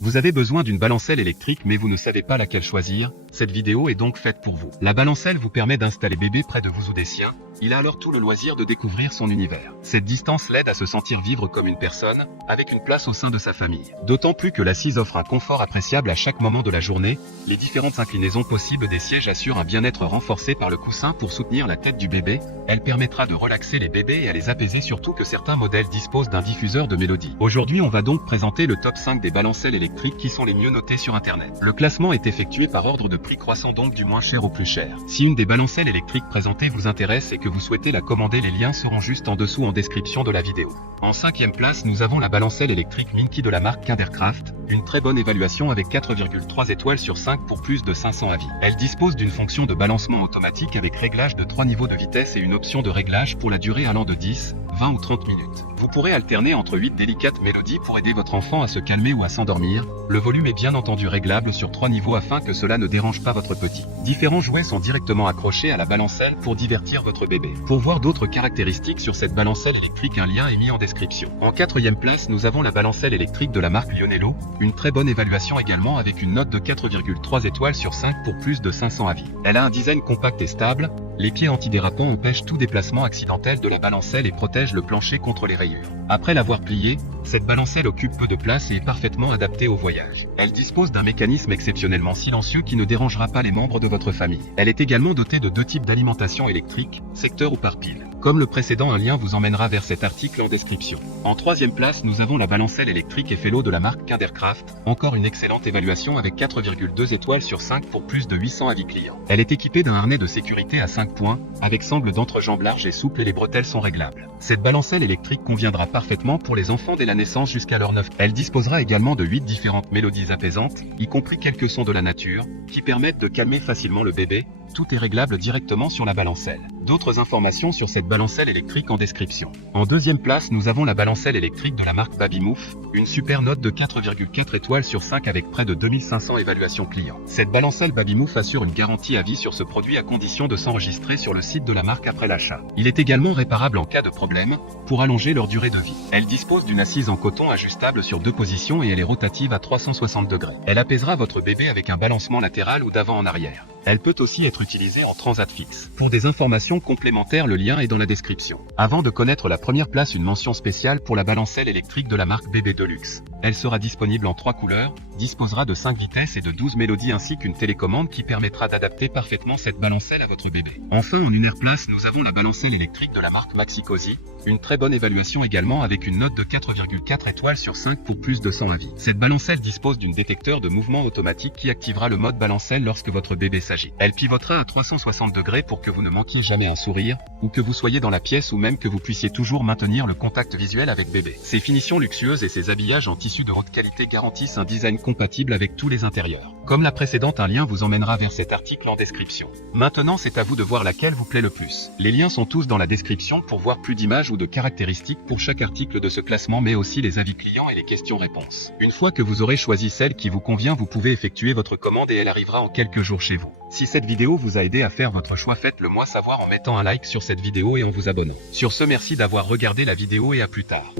Vous avez besoin d'une balancelle électrique mais vous ne savez pas laquelle choisir, cette vidéo est donc faite pour vous. La balancelle vous permet d'installer bébé près de vous ou des siens, il a alors tout le loisir de découvrir son univers. Cette distance l'aide à se sentir vivre comme une personne, avec une place au sein de sa famille. D'autant plus que l'assise offre un confort appréciable à chaque moment de la journée, les différentes inclinaisons possibles des sièges assurent un bien-être renforcé par le coussin pour soutenir la tête du bébé, elle permettra de relaxer les bébés et à les apaiser, surtout que certains modèles disposent d'un diffuseur de mélodie. Aujourd'hui on va donc présenter le top 5 des balancelles électriques qui sont les mieux notées sur internet. Le classement est effectué par ordre de prix croissant, donc du moins cher au plus cher. Si une des balancelles électriques présentées vous intéresse et que vous souhaitez la commander, les liens seront juste en dessous en description de la vidéo. En 5e place, nous avons la balancelle électrique Minky de la marque Kinderkraft, une très bonne évaluation avec 4,3 étoiles sur 5 pour plus de 500 avis. Elle dispose d'une fonction de balancement automatique avec réglage de 3 niveaux de vitesse et une option de réglage pour la durée allant de 10, 20 ou 30 minutes. Vous pourrez alterner entre 8 délicates mélodies pour aider votre enfant à se calmer ou à s'endormir. Le volume est bien entendu réglable sur 3 niveaux afin que cela ne dérange pas votre petit. Différents jouets sont directement accrochés à la balancelle pour divertir votre bébé. Pour voir d'autres caractéristiques sur cette balancelle électrique, un lien est mis en description. En 4e place, nous avons la balancelle électrique de la marque Lionello, une très bonne évaluation également avec une note de 4,3 étoiles sur 5 pour plus de 500 avis. Elle a un design compact et stable, les pieds antidérapants empêchent tout déplacement accidentel de la balancelle et protègent le plancher contre les rayures. Après l'avoir pliée, cette balancelle occupe peu de place et est parfaitement adaptée au voyage. Elle dispose d'un mécanisme exceptionnellement silencieux qui ne dérangera pas les membres de votre famille. Elle est également dotée de 2 types d'alimentation électrique, secteur ou par pile. Comme le précédent, un lien vous emmènera vers cet article en description. En 3e place, nous avons la balancelle électrique Effelo de la marque Kinderkraft, encore une excellente évaluation avec 4,2 étoiles sur 5 pour plus de 800 avis clients. Elle est équipée d'un harnais de sécurité à 5 points, avec sangle d'entrejambe large et souple et les bretelles sont réglables. Cette balancelle électrique conviendra parfaitement pour les enfants dès la naissance jusqu'à leur 9. Elle disposera également de 8 différentes mélodies apaisantes, y compris quelques sons de la nature, qui permettent de calmer facilement le bébé. Tout est réglable directement sur la balancelle. D'autres informations sur cette balancelle électrique en description. En 2e place, nous avons la balancelle électrique de la marque Babymouf, une super note de 4,4 étoiles sur 5 avec près de 2500 évaluations clients. Cette balancelle Babymouf assure une garantie à vie sur ce produit à condition de s'enregistrer sur le site de la marque après l'achat. Il est également réparable en cas de problème, pour allonger leur durée de vie. Elle dispose d'une assise en coton ajustable sur 2 positions et elle est rotative à 360 degrés. Elle apaisera votre bébé avec un balancement latéral ou d'avant en arrière. Elle peut aussi être utilisée en transat fixe. Pour des informations complémentaires, le lien est dans la description. Avant de connaître la première place, une mention spéciale pour la balancelle électrique de la marque Bébé Deluxe. Elle sera disponible en 3 couleurs, disposera de 5 vitesses et de 12 mélodies ainsi qu'une télécommande qui permettra d'adapter parfaitement cette balancelle à votre bébé. Enfin, en 1e place, nous avons la balancelle électrique de la marque Maxi-Cosi, une très bonne évaluation également avec une note de 4,4 étoiles sur 5 pour plus de 100 avis. Cette balancelle dispose d'une détecteur de mouvement automatique qui activera le mode balancelle lorsque votre bébé s'agite. Elle pivotera à 360 degrés pour que vous ne manquiez jamais un sourire, ou que vous soyez dans la pièce ou même que vous puissiez toujours maintenir le contact visuel avec bébé. Ses finitions luxueuses et ses habillages en tissu de haute qualité garantissent un design compatible avec tous les intérieurs. Comme la précédente, un lien vous emmènera vers cet article en description. Maintenant, c'est à vous de voir laquelle vous plaît le plus. Les liens sont tous dans la description pour voir plus d'images ou de caractéristiques pour chaque article de ce classement, mais aussi les avis clients et les questions-réponses. Une fois que vous aurez choisi celle qui vous convient, vous pouvez effectuer votre commande et elle arrivera en quelques jours chez vous. Si cette vidéo vous a aidé à faire votre choix, faites-le moi savoir en mettant un like sur cette vidéo et en vous abonnant. Sur ce, merci d'avoir regardé la vidéo et à plus tard.